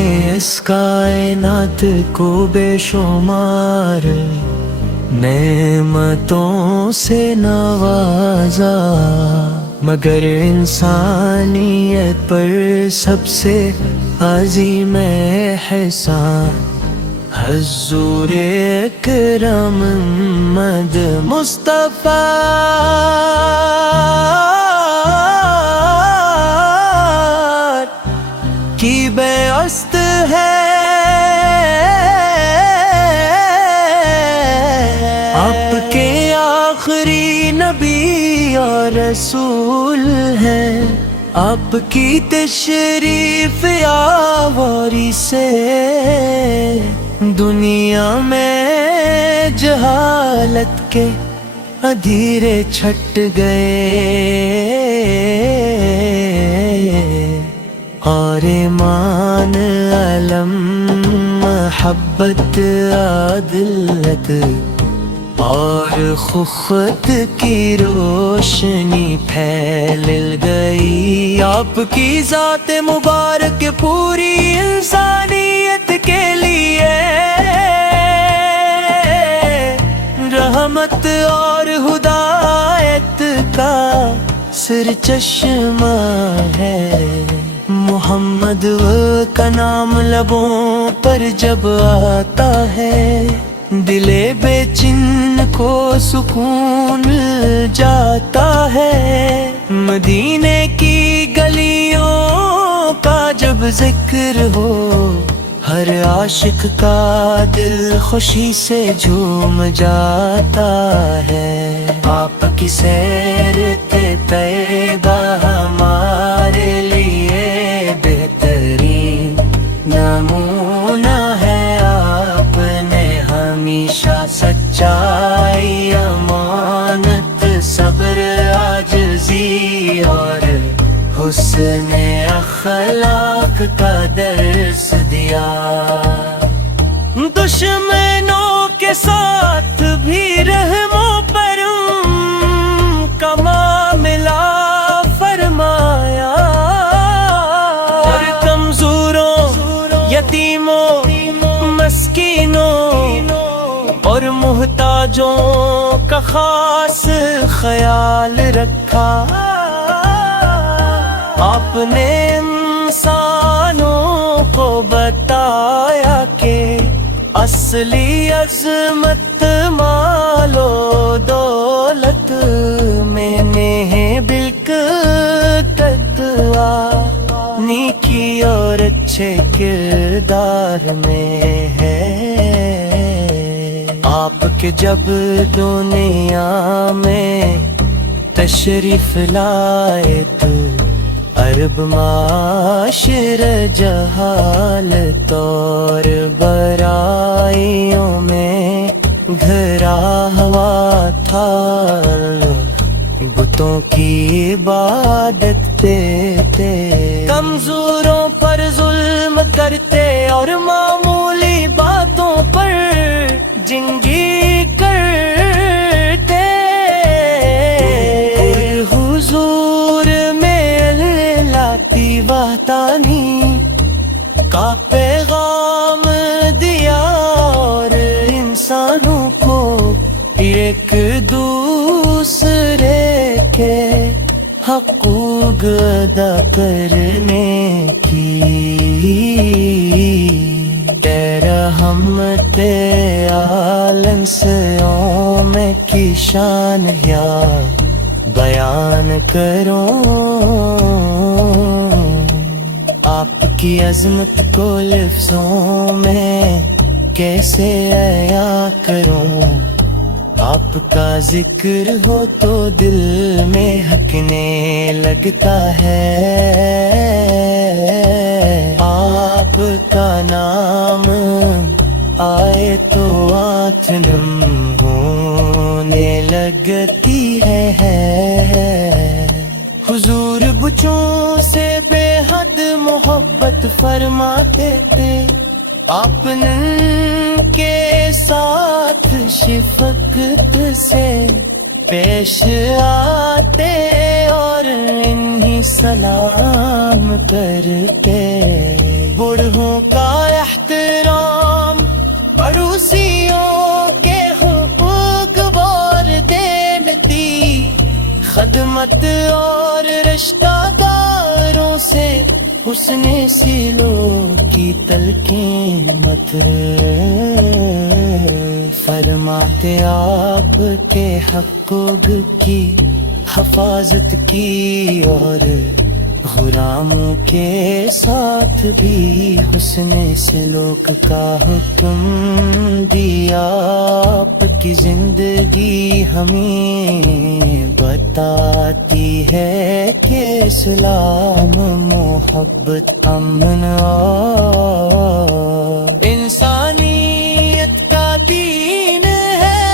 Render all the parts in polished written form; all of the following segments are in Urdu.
نے اس کائنات کو بے شمار نعمتوں سے نوازا، مگر انسانیت پر سب سے عظیم احسان حضور اکرم محمد مصطفیٰ کی بیعت ہے۔ آپ کے آخری نبی اور رسول ہیں، آپ کی تشریف آوری سے دنیا میں جہالت کے اندھیرے چھٹ گئے اور ایمان، علم، محبت، عدالت اور خفت کی روشنی پھیل گئی۔ آپ کی ذات مبارک پوری انسانیت کے لیے رحمت اور ہدایت کا سرچشمہ ہے۔ محمد کا نام لبوں پر جب آتا ہے، دل بے چین کو سکون مل جاتا ہے۔ مدینے کی گلیوں کا جب ذکر ہو، ہر عاشق کا دل خوشی سے جھوم جاتا ہے۔ آپ کی سیر طیبہ ہمارے لیے بہترین نمونہ ہے۔ آپ نے ہمیشہ سچائی، امانت، صبر، عاجزی اور حسن اخلاق کا درس دیا۔ دشمنوں کے ساتھ بھی رحم و کرم کا معاملہ فرمایا، اور کمزوروں، یتیموں، مسکینوں اور محتاجوں کا خاص خیال رکھا۔ آپ نے انسانوں کو بتایا کہ اصلی عظمت مال و دولت میں نہیں بلکہ تقویٰ، نیکی اور اچھے کردار میں ہے۔ آپ کے جب دنیا میں تشریف لائے تو عرب معاشرہ جہالت اور برائیوں میں گھرا ہوا تھا۔ بتوں کی عبادت دیتے، کمزوروں پر ظلم کرتے اور معمولی باتوں پر جنگی کرتے۔ حضور میں لاتی وحدانی کا پیغام دیا اور انسانوں کو ایک دوسرے کے حقوق ادا کرنے کی رحمت عالم سے میں کی شان یا بیان کروں۔ آپ کی عظمت کو لفظوں میں کیسے عیاں کروں۔ آپ کا ذکر ہو تو دل میں ہکنے لگتا ہے۔ آپ کا نام آئے تو آنکھ نم ہونے لگتی ہے۔ حضور بچوں سے بے حد محبت فرماتے تھے، اپنے کے ساتھ شفقت سے پیش آتے اور انہیں سلام کرتے، بوڑھوں کا احترام، پڑوسیوں کے حقوق بار دیتی، خدمت اور رشتہ داروں سے حسن سلوک کی تلقین مت، فرماتے آپ کے حقوق کی حفاظت کی، اور غلاموں کے ساتھ بھی حسن سلوک کا حکم دیا۔ آپ کی زندگی ہمیں بتاتی ہے کہ اسلام محبت، امن اور انسانیت کا دین ہے۔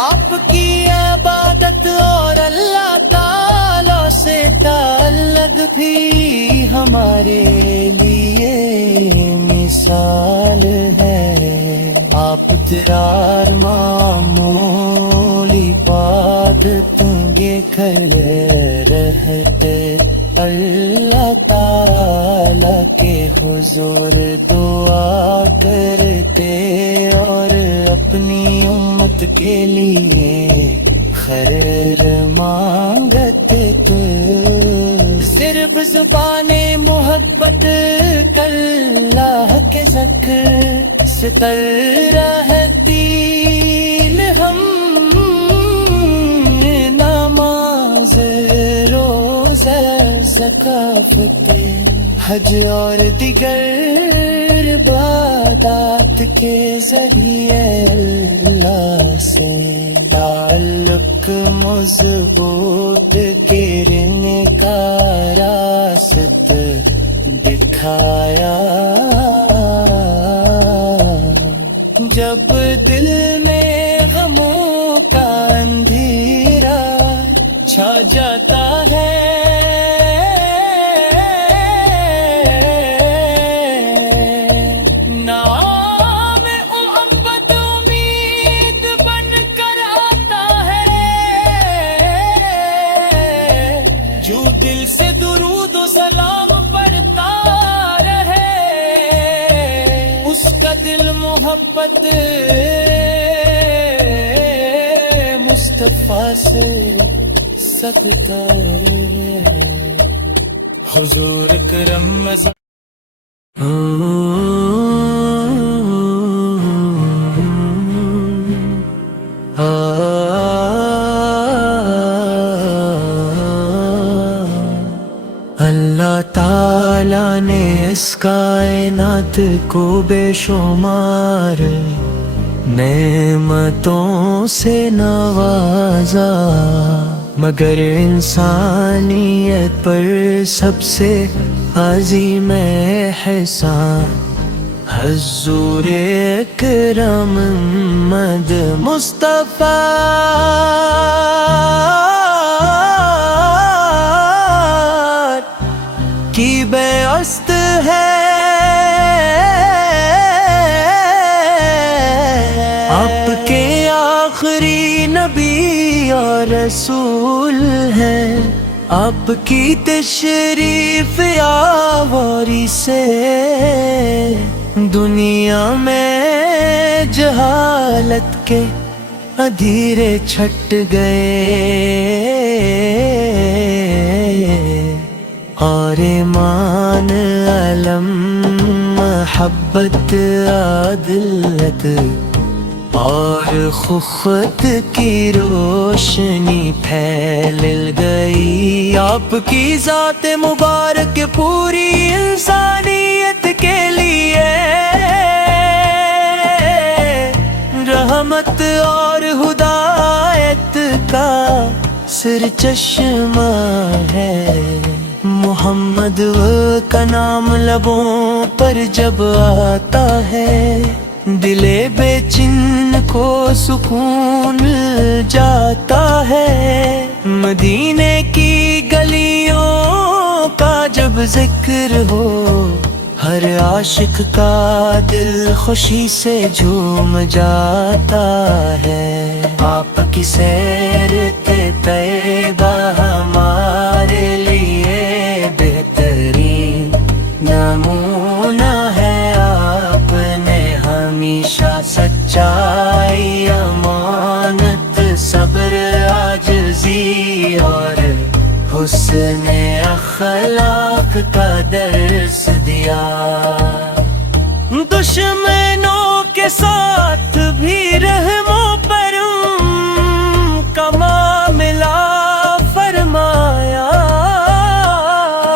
آپ کی عبادت اور اللہ تعالی سے تعلق بھی ہمارے لیے مثال ہے۔ آپ تیار معمولی بات تنگے کھڑے رہتے، اللہ تعالی کے حضور دعا کرتے، اور اپنی امت کے لیے خیر مانگتے تو صرف زبان محبت اللہ کے ذکر سے تر رہتی، ہم نماز روزہ زکوٰۃ حج اور دیگر عبادات کے ذریعے اللہ سے تعلق مضبوط کرنے کا راستہ دکھایا۔ جب دل میں غموں کا اندھیرا چھا جاتا ہے، نام محبت امید بن کر آتا ہے، جو دل سے درود و سلام پڑھتا رہے، اس کا دل محبت مصطفیٰ سے سکتا ہے۔ حضور کرم مزہ اللہ تعالیٰ نے اس کائنات کو بے شمار نعمتوں سے نوازا، مگر انسانیت پر سب سے عظیم احسان حضور اکرم محمد مصطفیٰ کی بعثت ہے۔ آپ کے آخری نبی اور رسول ہیں، آپ کی تشریف آوری سے دنیا میں جہالت کے اندھیرے چھٹ گئے، اور ایمان، علم، محبت، عدالت اور خفت کی روشنی پھیل گئی۔ آپ کی ذات مبارک پوری انسانیت کے لیے رحمت اور ہدایت کا سرچشمہ ہے۔ محمد کا نام لبوں پر جب آتا ہے، دل بے چین کو سکون جاتا ہے۔ مدینے کی گلیوں کا جب ذکر ہو، ہر عاشق کا دل خوشی سے جھوم جاتا ہے۔ آپ کی سیر طیبہ ہمارے لیے بہترین نمونہ ہے، آپ نے ہمیشہ سچائی، امانت، صبر، عاجزی اور حسن اخلاق کا درس دیا۔ دشمنوں کے ساتھ بھی رحم و کرم کا معاملہ فرمایا،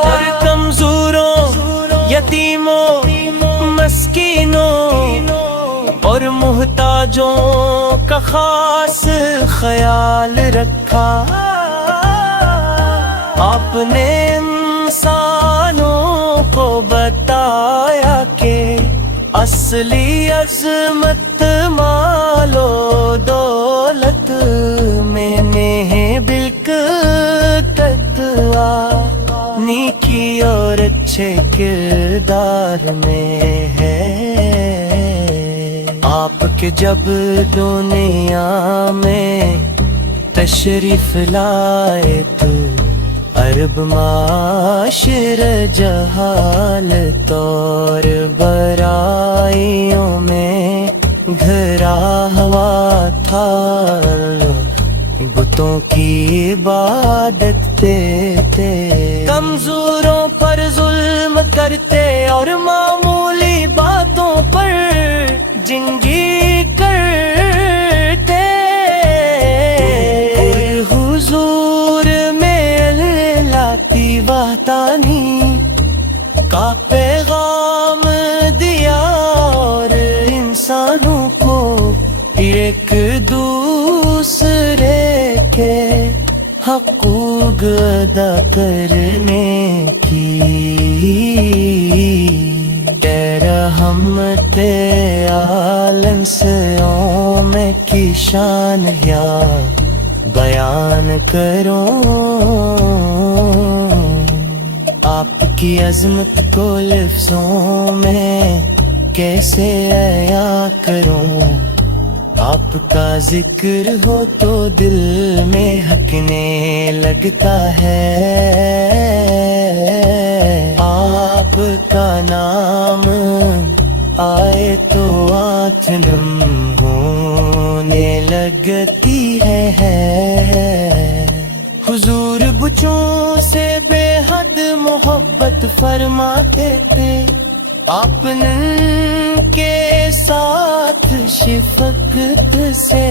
اور کمزوروں، یتیموں، مسکینوں اور محتاجوں کا خاص خیال رکھا۔ آپ نے انسانوں کو بتایا کہ اصلی عظمت مال و دولت میں نہیں بلکہ تقویٰ، نیکی اور اچھے کردار میں ہے۔ آپ کے جب دنیا میں تشریف لائے تو عرب معاشرہ جہالت اور برائیوں میں گھرا ہوا تھا، بتوں کی عبادت دیتے، کمزوروں پر ظلم کرتے اور معمولی باتوں پر جنگی کرتے۔ حضور میں لاتی وحدانی کا پیغام دیا اور انسانوں کو ایک دوسرے کے حقوق ادا کرنے کی رحمت عالم سیوں میں کی شان یا بیان کروں، آپ کی عظمت کو لفظوں میں کیسے عیا کروں، آپ کا ذکر ہو تو دل میں ہکنے لگتا ہے، آپ کا نام آئے تو آنکھ نم ہونے لگتی ہے۔ حضور بچوں سے بے حد محبت فرماتے تھے، اپنے کے ساتھ شفقت سے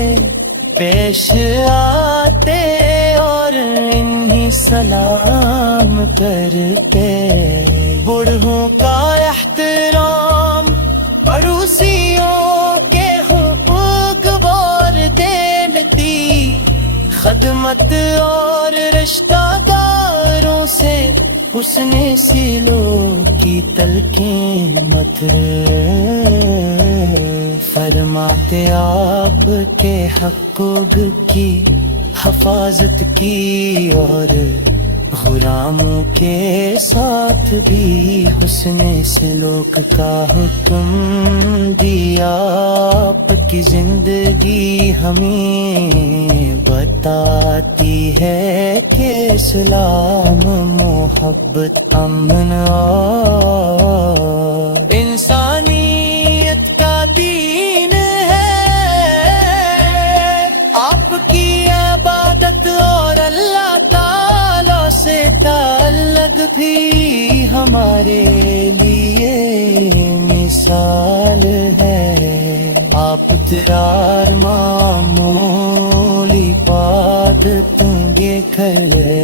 پیش آتے اور انہیں سلام کرتے۔ بوڑھوں کا احترام، پڑوسیوں کے حقوق والدینتی خدمت اور رشتہ داروں سے حسن سلوک کی تلقین مت فرماتے، آپ کے حقوق کی حفاظت کی اور غلاموں کے ساتھ بھی حسن سلوک کا حکم دیا۔ آپ کی زندگی ہمیں بتاتی ہے کہ اسلام محبت، امن اور انسانیت کا دین ہے۔ آپ کی عبادت اور اللہ تعالی سے تعلق بھی ہمارے لیے مثال ہے۔ آپ ترار معمولی بات تنگے کھڑے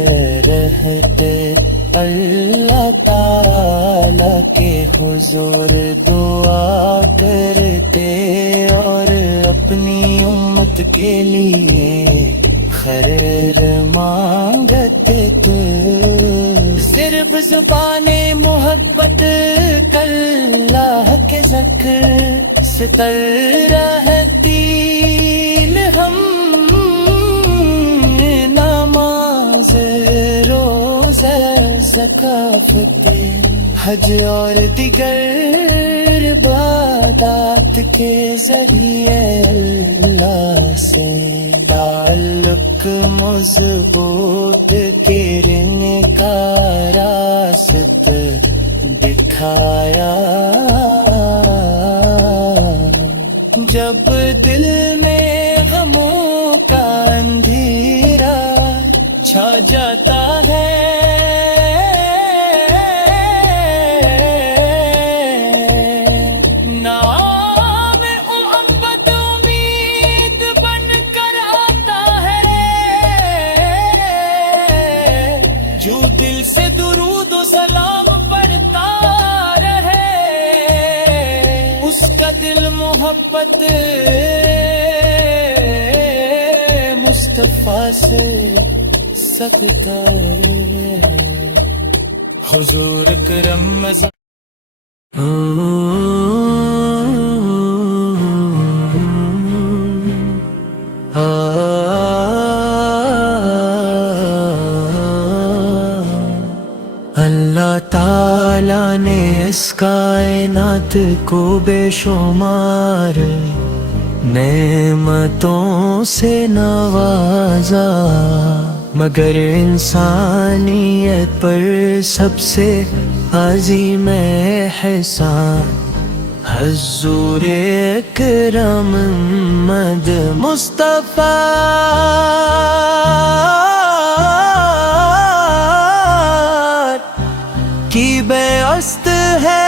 رہتے، اللہ تعالی کے حضور دعا کرتے اور اپنی امت کے لیے خیر مانگتے تو صرف زبان محبت کاللہ کے ذکر سے تر رہتی ہم، نماز، روزہ، زکوٰۃ، حج اور دیگر عبادات عبادات کے ذریعے اللہ سے تعلق مضبوط کرنے کا راست دکھایا. جب دل میں غموں کا اندھیرا چھا جاتا ہے دل سے درود و سلام پڑھتا رہے اس کا دل محبت مصطفیٰ سے سکتا ہے. حضور کرم اللہ تعالیٰ نے اس کائنات کو بے شمار نعمتوں سے نوازا، مگر انسانیت پر سب سے عظیم احسان حضور اکرم محمد مصطفیٰ کی بیعت ہے.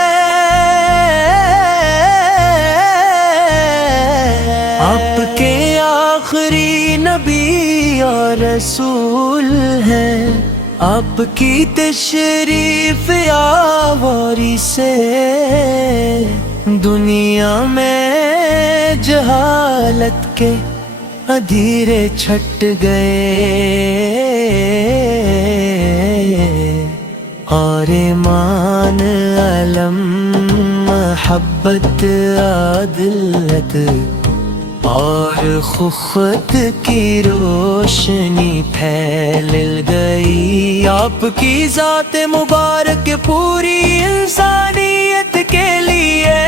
آپ کے آخری نبی اور رسول ہیں، آپ کی تشریف آوری سے دنیا میں جہالت کے اندھیرے چھٹ گئے اور ایمان علم محبت عدالت اور خفت کی روشنی پھیل گئی. آپ کی ذات مبارک پوری انسانیت کے لیے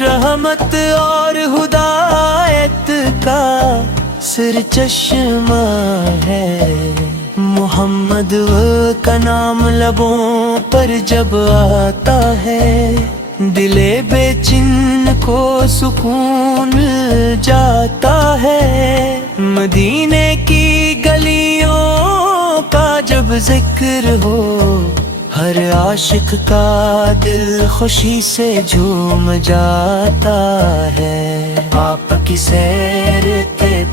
رحمت اور ہدایت کا سر چشمہ ہے. محمد کا نام لبوں پر جب آتا ہے دل بے چین کو سکون جاتا ہے. مدینے کی گلیوں کا جب ذکر ہو ہر عاشق کا دل خوشی سے جھوم جاتا ہے. آپ کی سیر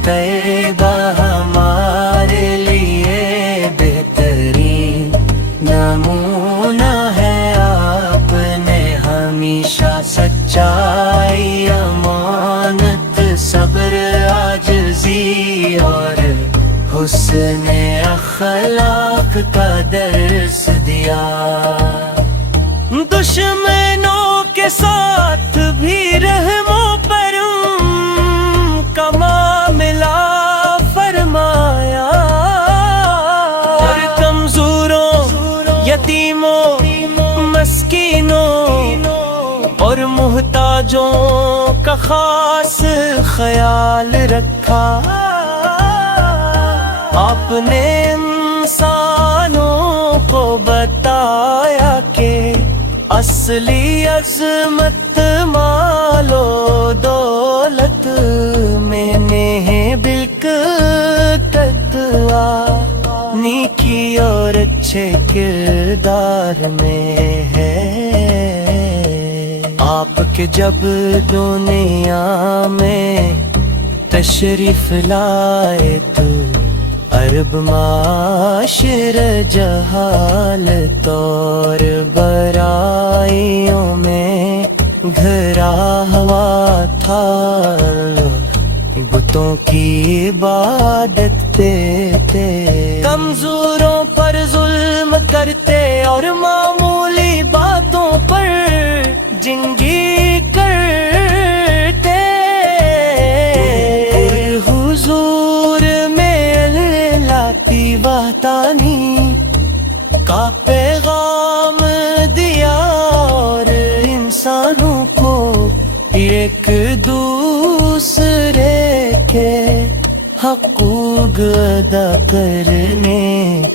طیبہ ہمارے لیے بہترین نمونہ ہے. آپ نے ہمیشہ سچائی، امانت، صبر، عاجزی اور حسن اخلاق کا درس دیا. دشمنوں کے ساتھ بھی رحم و کرم کا معاملہ فرمایا اور کمزوروں، یتیموں، مسکینوں اور محتاجوں کا خاص خیال رکھا. آپ نے انسانوں کو بتایا کہ اصلی عظمت مال و دولت میں نہیں بلکہ تقویٰ، نیکی اور اچھے کردار میں ہے. آپ کے جب دنیا میں تشریف لائے تو عرب معاشر جہالت اور برائیوں میں گھرا ہوا تھا. بتوں کی عبادت دیتے، کمزوروں پر ظلم کرتے اور معمولی باتوں پر جنگی کرتے. حضور میں اللہ کی وحدانی کا پیغام دیا اور دوسرے کے حقوق ادا کرنے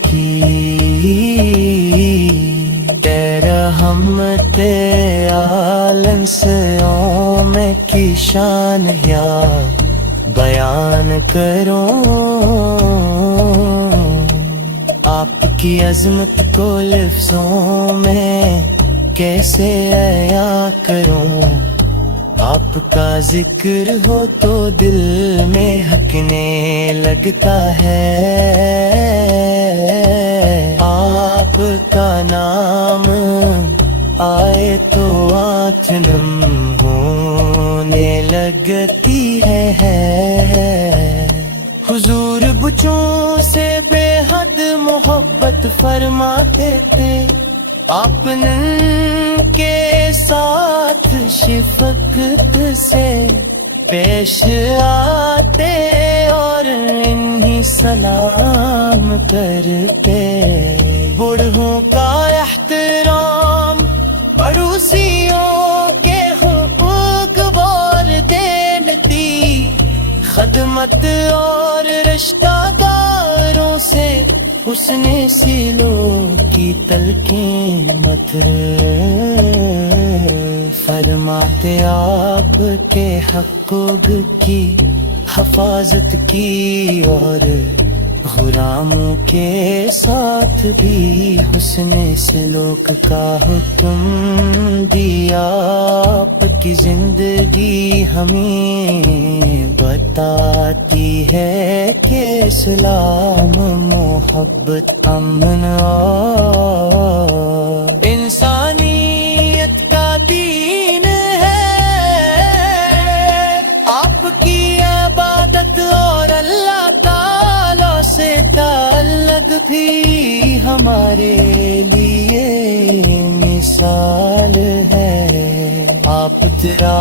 کی، تیرا رحمت عالم سیوں میں کی شان یا بیان کروں، آپ کی عظمت کو لفظوں میں کیسے عیا کروں، آپ کا ذکر ہو تو دل میں ہکنے لگتا ہے، آپ کا نام آئے تو آنکھ نم ہونے لگتی ہے، حضور بچوں سے بے حد محبت فرماتے تھے، اپنے کے ساتھ شفقت سے پیش آتے اور انہیں سلام کرتے، بوڑھوں کا احترام، پڑوسیوں کے حقوق والدینتی، خدمت اور رشتہ داروں سے حسن سلوک کی تلقین مت فرماتے، آپ کے حقوق کی حفاظت کی اور غلاموں کے ساتھ بھی حسن سلوک کا حکم دیا، آپ کی زندگی ہمیں بتاتی ہے کہ اسلام محبت، امن اور انسانیت کا دین ہے، آپ کی عبادت اور اللہ تعالی سے تعلق بھی ہمارے لیے مثال ہے، آپ تیرا